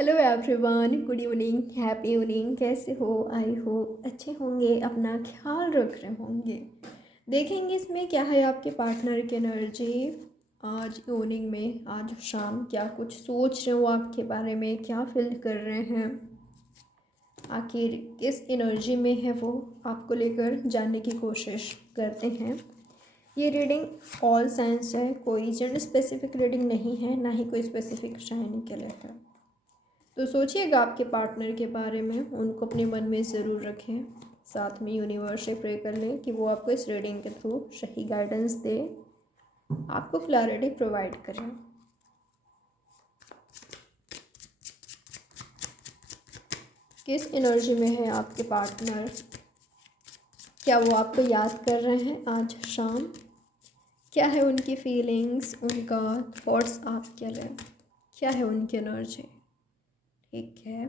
Hello everyone, good evening, happy evening. कैसे हो? I hope अच्छे होंगे, अपना ख्याल रख रहे होंगे। देखेंगे इसमें क्या है आपके पार्टनर की एनर्जी आज इवनिंग में, आज शाम क्या कुछ सोच रहे हो आपके बारे में, क्या फील कर रहे हैं, आखिर किस एनर्जी में है वो, आपको लेकर जानने की कोशिश करते हैं। ये रीडिंग ऑल साइंस है, कोई जेंडर स्पेसिफिक रीडिंग नहीं है, ना ही कोई स्पेसिफिक शाइनिंग के लिए है। तो सोचिएगा आपके पार्टनर के बारे में, उनको अपने मन में ज़रूर रखें। साथ में यूनिवर्स से प्रे कर लें कि वो आपको इस रीडिंग के थ्रू सही गाइडेंस दे, आपको क्लैरिटी प्रोवाइड करें। किस एनर्जी में है आपके पार्टनर? क्या वो आपको याद कर रहे हैं आज शाम? क्या है उनकी फीलिंग्स, उनका थॉट्स आपके लिए? क्या है उनकी एनर्जी? ठीक है,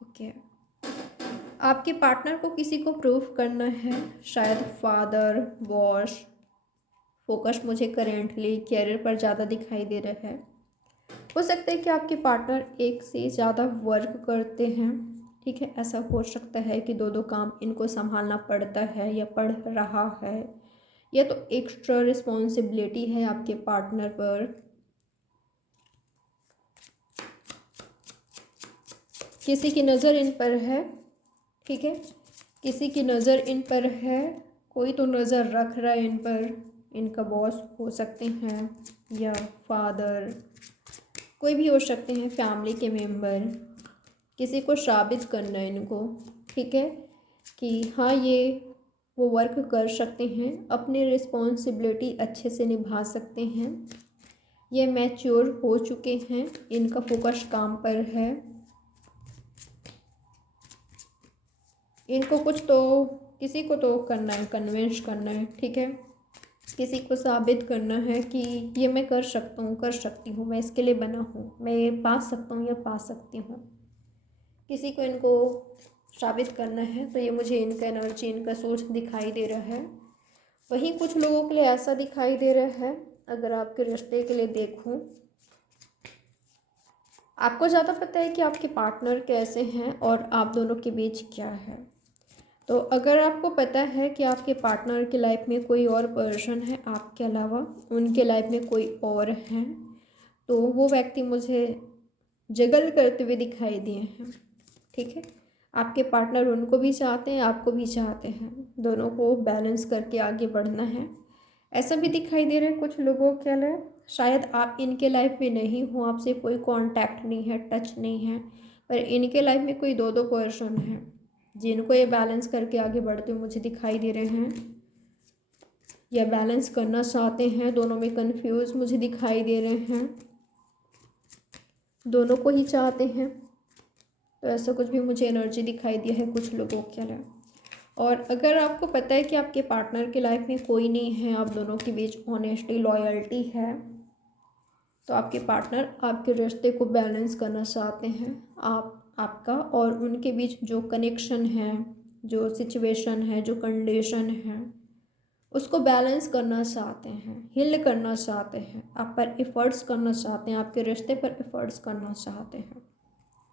ओके। आपके पार्टनर को किसी को प्रूफ करना है, शायद फादर, बॉस। फोकस मुझे करेंटली कैरियर पर ज़्यादा दिखाई दे रहा है। हो सकता है कि आपके पार्टनर एक से ज़्यादा वर्क करते हैं, ठीक है। ऐसा हो सकता है कि दो दो काम इनको संभालना पड़ता है या पड़ रहा है, या तो एक्स्ट्रा रिस्पॉन्सिबिलिटी है आपके पार्टनर पर। किसी की नज़र इन पर है, ठीक है, किसी की नज़र इन पर है, कोई तो नज़र रख रहा है इन पर। इनका बॉस हो सकते हैं या फादर, कोई भी हो सकते हैं, फैमिली के मेंबर। किसी को साबित करना है इनको, ठीक है, कि हाँ ये वो वर्क कर सकते हैं, अपनी रिस्पॉन्सिबिलिटी अच्छे से निभा सकते हैं, ये मैच्योर हो चुके हैं, इनका फोकस काम पर है। इनको कुछ तो, किसी को तो करना है, कन्विंस करना है, ठीक है। किसी को साबित करना है कि ये मैं कर सकता हूँ, कर सकती हूँ, मैं इसके लिए बना हूँ, मैं ये पा सकता हूँ या पा सकती हूँ। किसी को इनको साबित करना है, तो ये मुझे इनका एनर्जी, इनका सोच दिखाई दे रहा है। वहीं कुछ लोगों के लिए ऐसा दिखाई दे रहा है, अगर आपके रिश्ते के लिए देखूँ, आपको ज़्यादा पता है कि आपके पार्टनर कैसे हैं और आप दोनों के बीच क्या है। तो अगर आपको पता है कि आपके पार्टनर की लाइफ में कोई और पर्सन है आपके अलावा, उनके लाइफ में कोई और हैं, तो वो व्यक्ति मुझे जगल करते हुए दिखाई दिए हैं, ठीक है। आपके पार्टनर उनको भी चाहते हैं, आपको भी चाहते हैं, दोनों को बैलेंस करके आगे बढ़ना है, ऐसा भी दिखाई दे रहा है कुछ लोगों के लिए। शायद आप इनके लाइफ में नहीं हो, आपसे कोई कांटेक्ट नहीं है, टच नहीं है, पर इनके लाइफ में कोई दो दो पर्सन हैं जिनको ये बैलेंस करके आगे बढ़ते हुए मुझे दिखाई दे रहे हैं, या बैलेंस करना चाहते हैं। दोनों में कंफ्यूज मुझे दिखाई दे रहे हैं, दोनों को ही चाहते हैं। तो ऐसा कुछ भी मुझे एनर्जी दिखाई दिया है कुछ लोगों के लिए। और अगर आपको पता है कि आपके पार्टनर की लाइफ में कोई नहीं है, आप दोनों के बीच ऑनेस्टी, लॉयल्टी है, तो आपके पार्टनर आपके रिश्ते को बैलेंस करना चाहते हैं। आपका और उनके बीच जो कनेक्शन है, जो सिचुएशन है, जो कंडीशन है, उसको बैलेंस करना चाहते हैं, हील करना चाहते हैं, आप पर एफर्ट्स करना चाहते हैं, आपके रिश्ते पर एफर्ट्स करना चाहते हैं,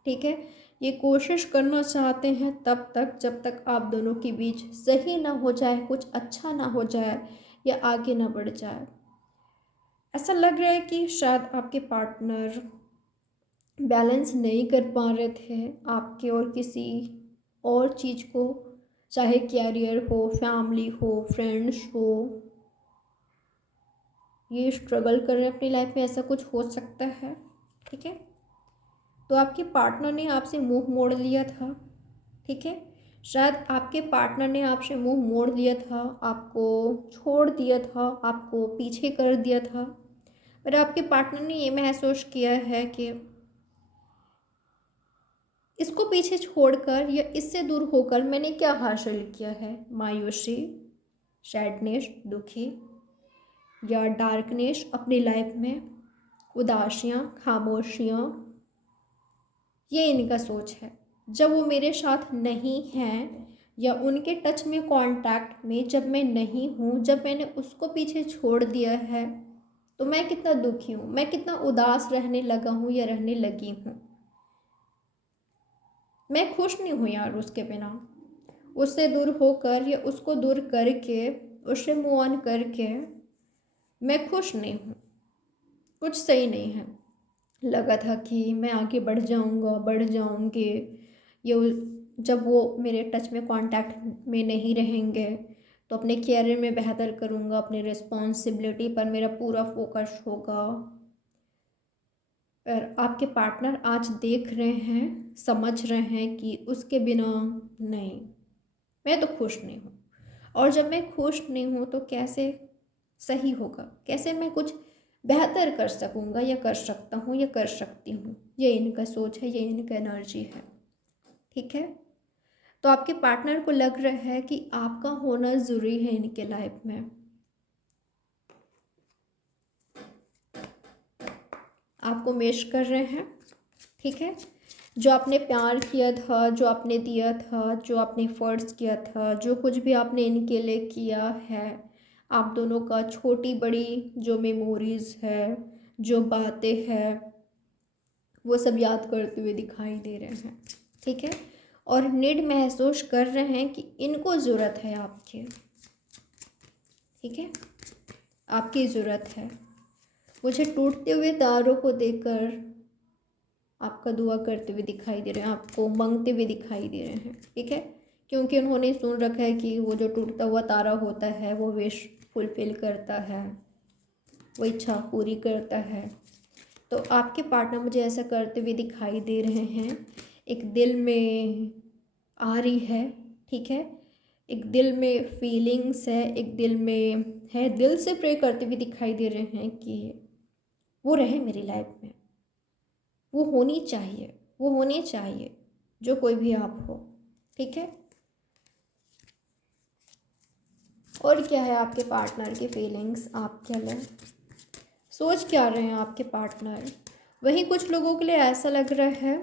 ठीक है। ये कोशिश करना चाहते हैं तब तक जब तक आप दोनों के बीच सही ना हो जाए, कुछ अच्छा ना हो जाए या आगे ना बढ़ जाए। ऐसा लग रहा है कि शायद आपके पार्टनर बैलेंस नहीं कर पा रहे थे आपके और किसी और चीज़ को, चाहे कैरियर हो, फैमिली हो, फ्रेंड्स हो, ये स्ट्रगल कर रहे हैं अपनी लाइफ में, ऐसा कुछ हो सकता है, ठीक है। तो आपके पार्टनर ने आपसे मुंह मोड़ लिया था, ठीक है। शायद आपके पार्टनर ने आपसे मुंह मोड़ लिया था, आपको छोड़ दिया था, आपको पीछे कर दिया था, पर आपके पार्टनर ने ये महसूस किया है कि इसको पीछे छोड़कर या इससे दूर होकर मैंने क्या हासिल किया है। मायूसी, सैडनेस, दुखी या डार्कनेस अपनी लाइफ में, उदासियाँ, खामोशियाँ, ये इनका सोच है। जब वो मेरे साथ नहीं हैं या उनके टच में, कांटेक्ट में जब मैं नहीं हूँ, जब मैंने उसको पीछे छोड़ दिया है, तो मैं कितना दुखी हूँ, मैं कितना उदास रहने लगा हूँ या रहने लगी हूँ। मैं खुश नहीं हूँ यार उसके बिना। उससे दूर होकर या उसको दूर करके, उससे मूव ऑन करके मैं खुश नहीं हूँ। कुछ सही नहीं है। लगा था कि मैं आगे बढ़ जाऊँगा, बढ़ जाऊँगी। जब वो मेरे टच में, कांटेक्ट में नहीं रहेंगे तो अपने कैरियर में बेहतर करूँगा, अपनी रिस्पॉन्सिबिलिटी पर मेरा पूरा फोकस होगा। पर आपके पार्टनर आज देख रहे हैं, समझ रहे हैं कि उसके बिना नहीं, मैं तो खुश नहीं हूँ। और जब मैं खुश नहीं हूँ तो कैसे सही होगा, कैसे मैं कुछ बेहतर कर सकूँगा या कर सकता हूँ या कर सकती हूँ। ये इनका सोच है, ये इनका एनर्जी है। ठीक है, तो आपके पार्टनर को लग रहा है कि आपका होना ज़रूरी है इनके लाइफ में। आपको मिस कर रहे हैं। ठीक है, जो आपने प्यार किया था, जो आपने दिया था, जो आपने एफर्ट्स किया था, जो कुछ भी आपने इनके लिए किया है, आप दोनों का छोटी बड़ी जो मेमोरीज़ है, जो बातें हैं, वो सब याद करते हुए दिखाई दे रहे हैं। ठीक है, और नीड महसूस कर रहे हैं कि इनको ज़रूरत है आपकी। ठीक है, आपकी ज़रूरत है। मुझे टूटते हुए तारों को देखकर आपका दुआ करते हुए दिखाई दे रहे हैं, आपको मांगते हुए दिखाई दे रहे हैं। ठीक है, क्योंकि उन्होंने सुन रखा है कि वो जो टूटता हुआ तारा होता है वो विश फुलफिल करता है, वो इच्छा पूरी करता है। तो आपके पार्टनर मुझे ऐसा करते हुए दिखाई दे रहे हैं। एक दिल में आ रही है। ठीक है, एक दिल में फीलिंग्स है, एक दिल में है, दिल से प्रे करते हुए दिखाई दे रहे हैं कि वो रहे मेरी लाइफ में, वो होनी चाहिए, वो होनी चाहिए, जो कोई भी आप हो। ठीक है, और क्या है आपके पार्टनर की फीलिंग्स आपके लिए, सोच क्या रहे हैं आपके पार्टनर। वहीं कुछ लोगों के लिए ऐसा लग रहा है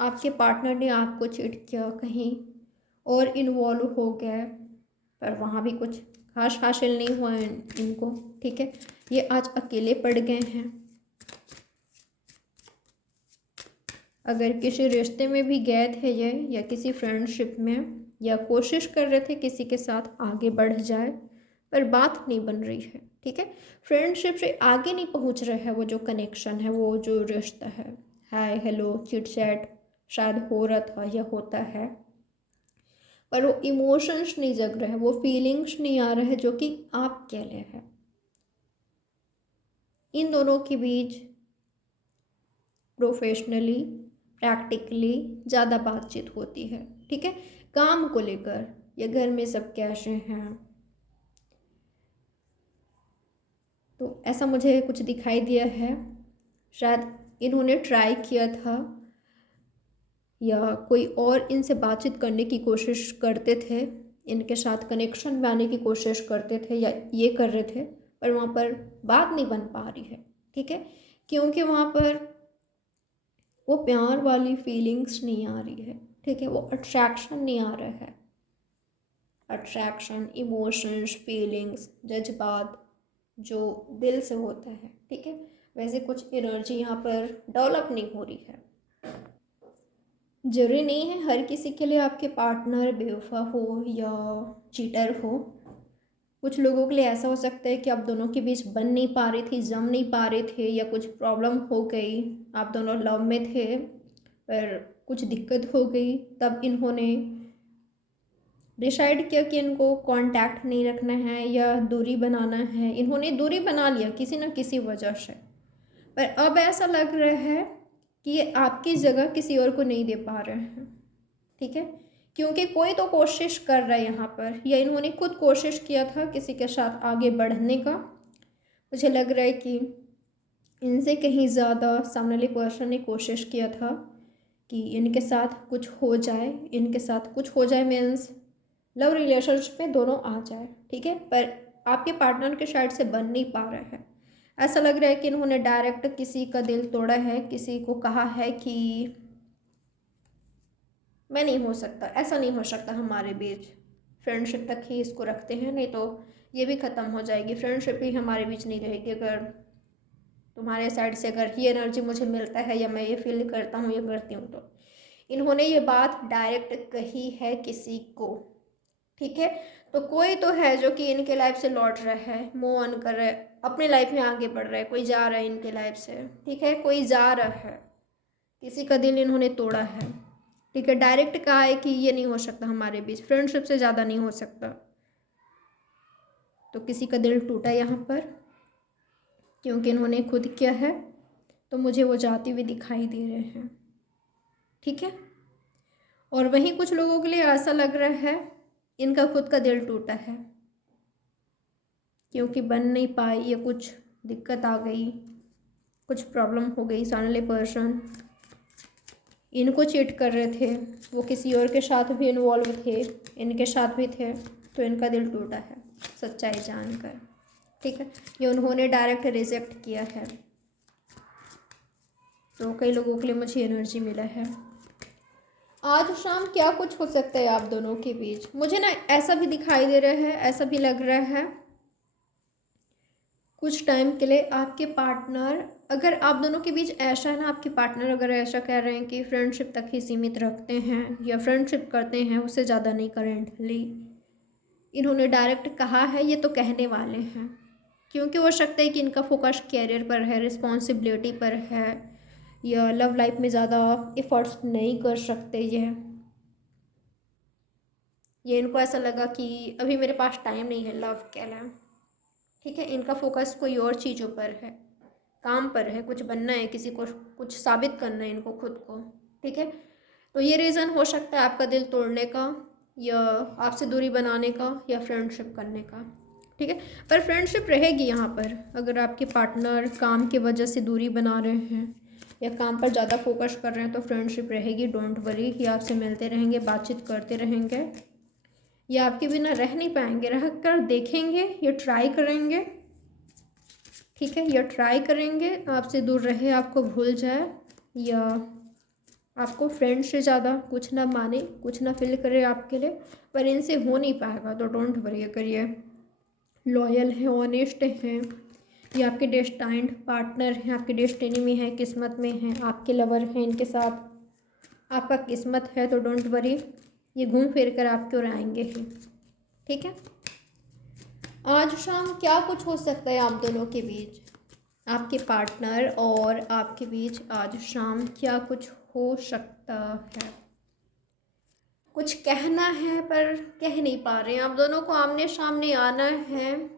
आपके पार्टनर ने आपको चीट किया, कहीं और इन्वॉल्व हो गया, पर वहाँ भी कुछ खास हासिल नहीं हुआ इनको। ठीक है, ये आज अकेले पड़ गए हैं। अगर किसी रिश्ते में भी गए थे ये, या किसी फ्रेंडशिप में, या कोशिश कर रहे थे किसी के साथ आगे बढ़ जाए, पर बात नहीं बन रही है। ठीक है, फ्रेंडशिप से आगे नहीं पहुंच रहा है वो जो कनेक्शन है, वो जो रिश्ता है। हाय हेलो चिट चैट शायद हो रहा था या होता है, पर वो इमोशंस नहीं जग रहे हैं, वो फीलिंग्स नहीं आ रहे हैं जो कि आप कह रहे हैं। इन दोनों के बीच प्रोफेशनली, प्रैक्टिकली ज़्यादा बातचीत होती है। ठीक है, काम को लेकर या घर में सब कैसे हैं, तो ऐसा मुझे कुछ दिखाई दिया है। शायद इन्होंने ट्राई किया था या कोई और इनसे बातचीत करने की कोशिश करते थे, इनके साथ कनेक्शन में आने की कोशिश करते थे या ये कर रहे थे, पर वहाँ पर बात नहीं बन पा रही है। ठीक है, क्योंकि वहाँ पर वो प्यार वाली फीलिंग्स नहीं आ रही है। ठीक है, वो अट्रैक्शन नहीं आ रहा है। अट्रैक्शन, इमोशंस, फीलिंग्स, जज्बात जो दिल से होता है। ठीक है, वैसे कुछ एनर्जी यहाँ पर डेवलप नहीं हो रही है। ज़रूरी नहीं है हर किसी के लिए आपके पार्टनर बेवफा हो या चीटर हो। कुछ लोगों के लिए ऐसा हो सकता है कि आप दोनों के बीच बन नहीं पा रही थी, जम नहीं पा रहे थे, या कुछ प्रॉब्लम हो गई, आप दोनों लव में थे पर कुछ दिक्कत हो गई, तब इन्होंने डिसाइड किया कि इनको कांटेक्ट नहीं रखना है या दूरी बनाना है। इन्होंने दूरी बना लिया किसी न किसी वजह से, पर अब ऐसा लग रहा है कि ये आपकी जगह किसी और को नहीं दे पा रहे हैं। ठीक है, क्योंकि कोई तो कोशिश कर रहा है यहाँ पर, या इन्होंने खुद कोशिश किया था किसी के साथ आगे बढ़ने का। मुझे लग रहा है कि इनसे कहीं ज़्यादा सामने वाले पर्सन ने कोशिश किया था कि इनके साथ कुछ हो जाए, इनके साथ कुछ हो जाए मीन्स लव रिलेशनशिप में दोनों आ जाए। ठीक है, पर आपके पार्टनर के साइड से बन नहीं पा रहा है। ऐसा लग रहा है कि इन्होंने डायरेक्ट किसी का दिल तोड़ा है, किसी को कहा है कि मैं नहीं हो सकता, ऐसा नहीं हो सकता हमारे बीच, फ्रेंडशिप तक ही इसको रखते हैं, नहीं तो ये भी ख़त्म हो जाएगी, फ्रेंडशिप ही हमारे बीच नहीं रहेगी। अगर तुम्हारे साइड से अगर ये एनर्जी मुझे मिलता है या मैं ये फील करता हूँ या करती हूँ, तो इन्होंने ये बात डायरेक्ट कही है किसी को, ठीक है। तो कोई तो है जो कि इनके लाइफ से लौट रहा है, मूव ऑन कर रहा है, अपने लाइफ में आगे बढ़ रहा है, कोई जा रहा है इनके लाइफ से, ठीक है, कोई जा रहा है, किसी का दिल इन्होंने तोड़ा है, ठीक है। डायरेक्ट कहा है कि ये नहीं हो सकता हमारे बीच, फ्रेंडशिप से ज़्यादा नहीं हो सकता। तो किसी का दिल टूटा यहाँ पर, क्योंकि इन्होंने खुद किया है, तो मुझे वो जाते हुए दिखाई दे रहे हैं, ठीक है। और वहीं कुछ लोगों के लिए ऐसा लग रहा है इनका खुद का दिल टूटा है, क्योंकि बन नहीं पाई या कुछ दिक्कत आ गई, कुछ प्रॉब्लम हो गई। सामने वाले पर्सन इनको चीट कर रहे थे, वो किसी और के साथ भी इन्वॉल्व थे, इनके साथ भी थे, तो इनका दिल टूटा है सच्चाई जानकर, ठीक है। ये उन्होंने डायरेक्ट रिजेक्ट किया है। तो कई लोगों के लिए मुझे एनर्जी मिला है। आज शाम क्या कुछ हो सकता है आप दोनों के बीच, मुझे ना ऐसा भी दिखाई दे रहा है, ऐसा भी लग रहा है कुछ टाइम के लिए आपके पार्टनर, अगर आप दोनों के बीच ऐसा है ना, आपके पार्टनर अगर ऐसा कह रहे हैं कि फ्रेंडशिप तक ही सीमित रखते हैं या फ्रेंडशिप करते हैं, उससे ज़्यादा नहीं करेंटली, इन्होंने डायरेक्ट कहा है, ये तो कहने वाले हैं, क्योंकि हो सकता है कि इनका फोकस कैरियर पर है, रिस्पॉन्सिबिलिटी पर है, या लव लाइफ में ज़्यादा एफर्ट्स नहीं कर सकते ये इनको ऐसा लगा कि अभी मेरे पास टाइम नहीं है लव के लिए, ठीक है। इनका फोकस कोई और चीज़ों पर है, काम पर है, कुछ बनना है, किसी को कुछ साबित करना है इनको खुद को, ठीक है। तो ये रीज़न हो सकता है आपका दिल तोड़ने का, या आपसे दूरी बनाने का, या फ्रेंडशिप करने का, ठीक है। पर फ्रेंडशिप रहेगी यहाँ पर, अगर आपके पार्टनर काम की वजह से दूरी बना रहे हैं या काम पर ज़्यादा फोकस कर रहे हैं, तो फ्रेंडशिप रहेगी, डोंट वरी। ये आपसे मिलते रहेंगे, बातचीत करते रहेंगे, या आपके बिना रह नहीं पाएंगे, रह कर देखेंगे, ये ट्राई करेंगे, ठीक है। या ट्राई करेंगे आपसे दूर रहे, आपको भूल जाए, या आपको फ्रेंड से ज़्यादा कुछ ना माने, कुछ ना फील करे आपके लिए, पर इनसे हो नहीं पाएगा। तो डोंट वरी, करिए, लॉयल है, ऑनेस्ट हैं, ये आपके डेस्टाइंड पार्टनर हैं, आपके डेस्टिनी में है, किस्मत में है, आपके लवर हैं, इनके साथ आपका किस्मत है। तो डोंट वरी, ये घूम फिर कर आपकी ओर आएंगे ही, ठीक है। आज शाम क्या कुछ हो सकता है आप दोनों के बीच, आपके पार्टनर और आपके बीच आज शाम क्या कुछ हो सकता है। कुछ कहना है पर कह नहीं पा रहे हैं, आप दोनों को आमने सामने आना है।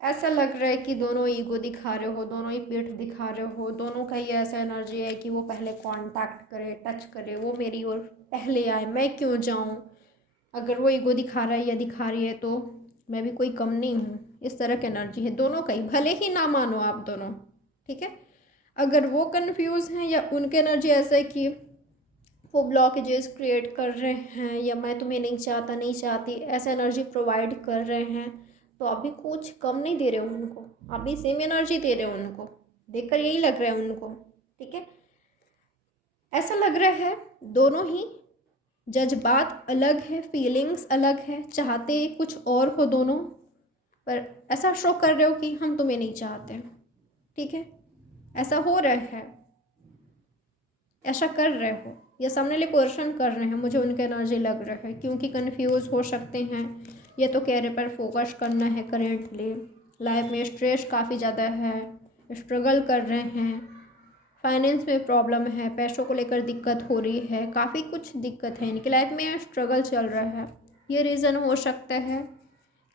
ऐसा लग रहा है कि दोनों ईगो दिखा रहे हो, दोनों ही पीठ दिखा रहे हो, दोनों का ही ऐसा एनर्जी है कि वो पहले कांटेक्ट करे, टच करे, वो मेरी ओर पहले आए, मैं क्यों जाऊं। अगर वो ईगो दिखा रहा है या दिखा रही है, तो मैं भी कोई कम नहीं हूँ, इस तरह की एनर्जी है दोनों का ही, भले ही ना मानो आप दोनों, ठीक है। अगर वो कंफ्यूज हैं या उनकी एनर्जी ऐसा है कि वो ब्लॉकेजेस क्रिएट कर रहे हैं, या मैं तुम्हें नहीं चाहता, नहीं चाहती, ऐसा एनर्जी प्रोवाइड कर रहे हैं, तो आप भी कुछ कम नहीं दे रहे हो उनको, आप भी सेम एनर्जी दे रहे हो उनको, देखकर यही लग रहा है उनको, ठीक है। ऐसा लग रहा है दोनों ही जज्बात अलग है, फीलिंग्स अलग है, चाहते कुछ और हो दोनों, पर ऐसा शो कर रहे हो कि हम तुम्हें नहीं चाहते, ठीक है। ऐसा हो रहा है, ऐसा कर रहे हो, या सामने वाले पर्सन कर रहे हैं, मुझे उनका एनर्जी लग रहा है, क्योंकि कंफ्यूज हो सकते हैं। ये तो कैरियर पर फोकस करना है, करेंटली लाइफ में स्ट्रेस काफ़ी ज़्यादा है, स्ट्रगल कर रहे हैं, फाइनेंस में प्रॉब्लम है, पैसों को लेकर दिक्कत हो रही है, काफ़ी कुछ दिक्कत है इनकी लाइफ में, स्ट्रगल चल रहा है। ये रीज़न हो सकता है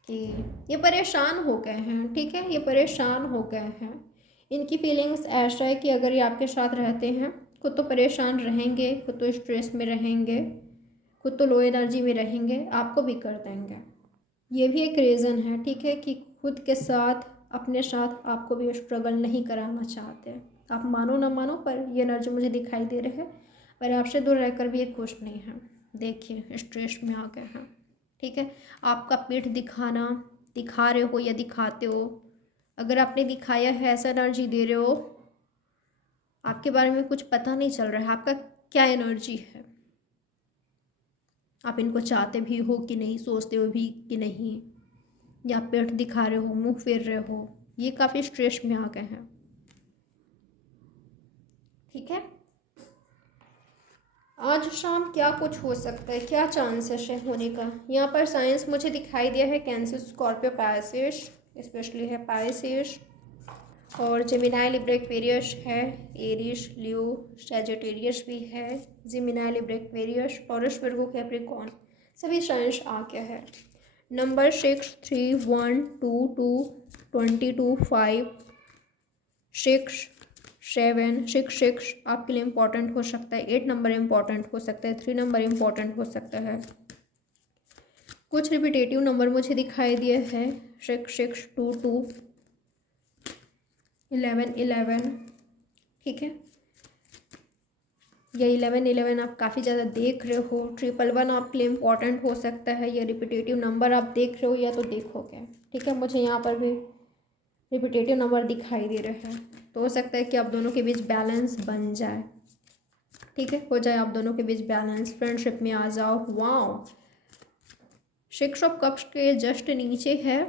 कि ये परेशान हो गए हैं, ठीक है, ये परेशान हो गए हैं। इनकी फीलिंग्स ऐसा है कि अगर ये आपके साथ रहते हैं, खुद तो परेशान रहेंगे, खुद तो स्ट्रेस में रहेंगे, खुद तो लो एनर्जी में रहेंगे, आपको भी कर देंगे। ये भी एक रीज़न है, ठीक है, कि खुद के साथ, अपने साथ आपको भी स्ट्रगल नहीं कराना चाहते। आप मानो ना मानो, पर ये एनर्जी मुझे दिखाई दे रही है, पर आपसे दूर रहकर भी ये खुश नहीं है। देखिए, स्ट्रेस में आ गए हैं, ठीक है। आपका पीठ दिखाना, दिखा रहे हो या दिखाते हो, अगर आपने दिखाया है, ऐसा एनर्जी दे रहे हो, आपके बारे में कुछ पता नहीं चल रहा है, आपका क्या एनर्जी है, आप इनको चाहते भी हो कि नहीं, सोचते हो भी कि नहीं, या पेट दिखा रहे हो, मुंह फेर रहे हो, ये काफ़ी स्ट्रेस में आ गए हैं, ठीक है। आज शाम क्या कुछ हो सकता है, क्या चांसेस है होने का। यहाँ पर साइंस मुझे दिखाई दिया है कैंसर, स्कॉर्पियो, पाइसेस, स्पेशली है पाइसेस, और जेमिनाई, लिब्रा, एक्वेरियस है, एरिस, लियो, सैजिटेरियस भी है, जेमिनाई, लिब्रा, एक्वेरियस, टॉरस, वर्गो, कैप्रिकॉर्न, सभी साइंस आ गया है। नंबर 6, 3, 1, 2, 2, 22, 5, 6, 7, 6, 6 आपके लिए इम्पॉर्टेंट हो सकता है। 8 नंबर इम्पॉर्टेंट हो सकता है। 3 नंबर इम्पॉर्टेंट हो सकता है। कुछ रिपीटेटिव नंबर मुझे दिखाई दिए हैं। 6, 6, 2, 2, 11, 11, ठीक है। या 11, 11 आप काफ़ी ज़्यादा देख रहे हो। 111 आपके लिए इम्पॉर्टेंट हो सकता है। या रिपीटेटिव नंबर आप देख रहे हो या तो देखोगे, ठीक है। मुझे यहाँ पर भी रिपीटेटिव नंबर दिखाई दे रहे हैं, तो हो सकता है कि आप दोनों के बीच बैलेंस बन जाए, ठीक है, हो जाए आप दोनों के बीच बैलेंस, फ्रेंडशिप में आ जाओ। वाओ, 6 ऑफ कप्स के जस्ट नीचे है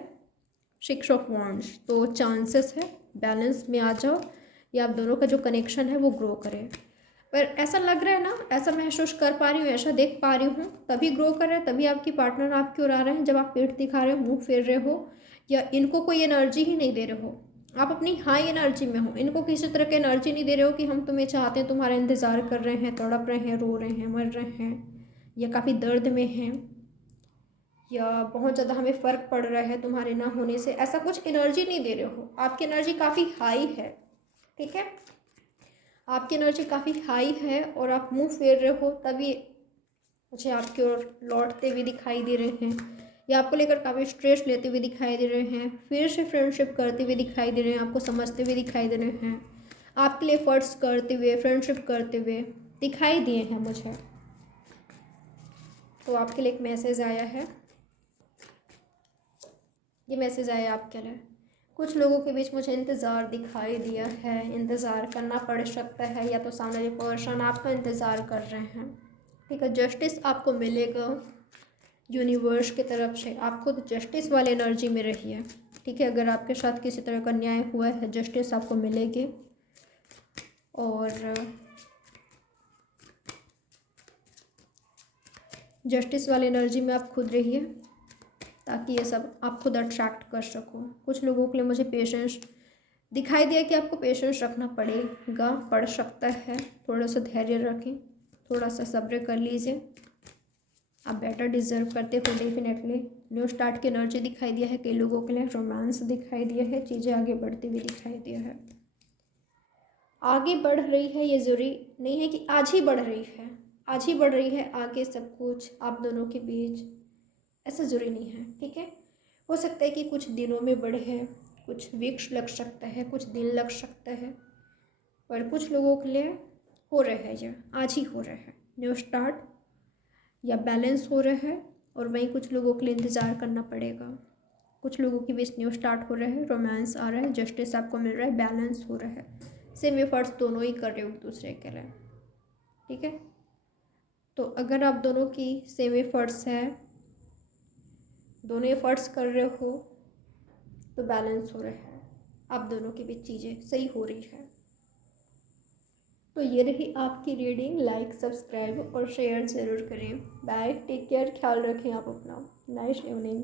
6 ऑफ वॉन्ड्स, तो चांसेस है बैलेंस में आ जाओ या आप दोनों का जो कनेक्शन है वो ग्रो करे। पर ऐसा लग रहा है ना, ऐसा महसूस कर पा रही हूँ, ऐसा देख पा रही हूँ, तभी ग्रो कर रहे हैं, तभी आपकी पार्टनर आपकी ओर आ रहे हैं जब आप पेट दिखा रहे हो, मुंह फेर रहे हो, या इनको कोई एनर्जी ही नहीं दे रहे हो। आप अपनी हाई एनर्जी में हो, इनको किसी तरह की एनर्जी नहीं दे रहे हो कि हम तुम्हें चाहते हैं, तुम्हारा इंतज़ार कर रहे हैं, तड़प रहे हैं, रो रहे हैं, मर रहे हैं, या काफ़ी दर्द में हैं, या बहुत ज़्यादा हमें फ़र्क पड़ रहा है तुम्हारे ना होने से, ऐसा कुछ एनर्जी नहीं दे रहे हो। आपकी एनर्जी काफ़ी हाई है, ठीक है, आपकी एनर्जी काफ़ी हाई है और आप मुंह फेर रहे हो, तभी मुझे आपकी ओर लौटते हुए दिखाई दे रहे हैं, या आपको लेकर काफ़ी स्ट्रेस लेते हुए दिखाई दे रहे हैं, फिर से फ्रेंडशिप करते हुए दिखाई दे रहे हैं, आपको समझते हुए दिखाई दे रहे हैं, आपके लिए एफर्ट्स करते हुए, फ्रेंडशिप करते हुए दिखाई दिए हैं मुझे। तो आपके लिए एक मैसेज आया है, ये मैसेज आया आपके लिए। कुछ लोगों के बीच मुझे इंतज़ार दिखाई दिया है, इंतज़ार करना पड़ सकता है, या तो सामने वाले पर्सन आपका इंतज़ार कर रहे हैं, ठीक है। जस्टिस आपको मिलेगा यूनिवर्स की तरफ से, आप खुद जस्टिस वाले एनर्जी में रहिए, ठीक है। अगर आपके साथ किसी तरह का न्याय हुआ है, जस्टिस आपको मिलेगी, और जस्टिस वाली एनर्जी में आप खुद रहिए ताकि ये सब आप खुद अट्रैक्ट कर सको। कुछ लोगों के लिए मुझे पेशेंस दिखाई दिया कि आपको पेशेंस रखना पड़ेगा, पड़ सकता है, थोड़ा सा धैर्य रखें, थोड़ा सा सब्र कर लीजिए, आप बेटर डिजर्व करते हो डेफिनेटली। न्यू स्टार्ट की एनर्जी दिखाई दिया है कई लोगों के लिए, रोमांस दिखाई दिया है, चीज़ें आगे बढ़ती हुई दिखाई दिया है। आगे बढ़ रही है, ये ज़रूरी नहीं है कि आज ही बढ़ रही है, आज ही बढ़ रही है, आगे सब कुछ आप दोनों के बीच, ऐसा ज़रूरी नहीं है, ठीक है। हो सकता है कि कुछ दिनों में बढ़े है, कुछ वीक्स लग सकता है, कुछ दिन लग सकता है, पर कुछ लोगों के लिए हो रहा है, ये आज ही हो रहा है, न्यू स्टार्ट या बैलेंस हो रहा है। और वहीं कुछ लोगों के लिए इंतज़ार करना पड़ेगा। कुछ लोगों के बीच न्यू स्टार्ट हो रहा है, रोमांस आ रहा है, जस्टिस आपको मिल रहा है, बैलेंस हो रहा है, सेम एफर्ट्स दोनों ही कर रहे हो एक दूसरे के लिए, ठीक है। तो अगर आप दोनों की सेम एफर्ट्स है, दोनों एफर्ट्स कर रहे हो, तो बैलेंस हो रहा है, आप दोनों के बीच चीज़ें सही हो रही है। तो ये रही आपकी रीडिंग। लाइक, सब्सक्राइब और शेयर ज़रूर करें। बाय, टेक केयर, ख्याल रखें आप अपना। Nice evening.